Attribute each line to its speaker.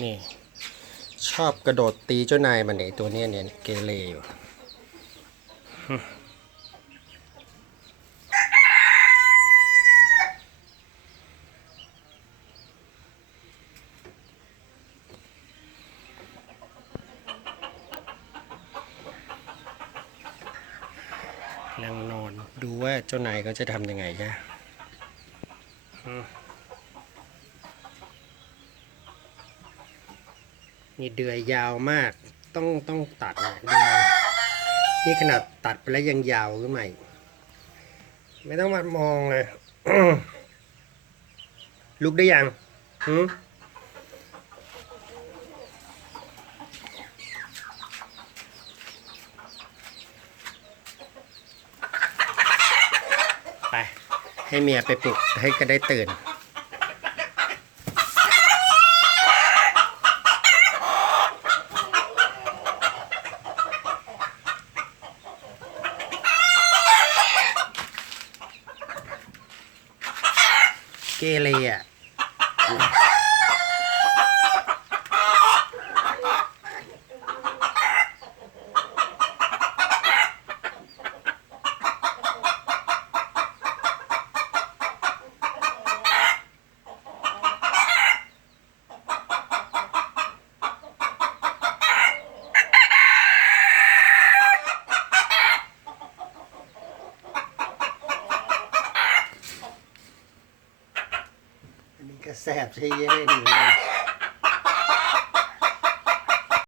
Speaker 1: นี่ ชอบกระโดดตีเจ้านายมันเนี่ยไอ้ตัวนี้เนี่ยเกเรอยู่นั่งนอนดูว่าเจ้านายเขาจะทำยังไงนะฮึ นี่เดือยยาวมาก ต้องต้องตัดนะเดือยนี่ขนาดตัดไปแล้วยังยาวขึ้นมาอีกไม่ต้องมามองเลยลุกได้ยังหืมไป ให้เมียไปปลุกให้ก็ได้ตื่น เกเรอะ ก็แสบใช่ไหม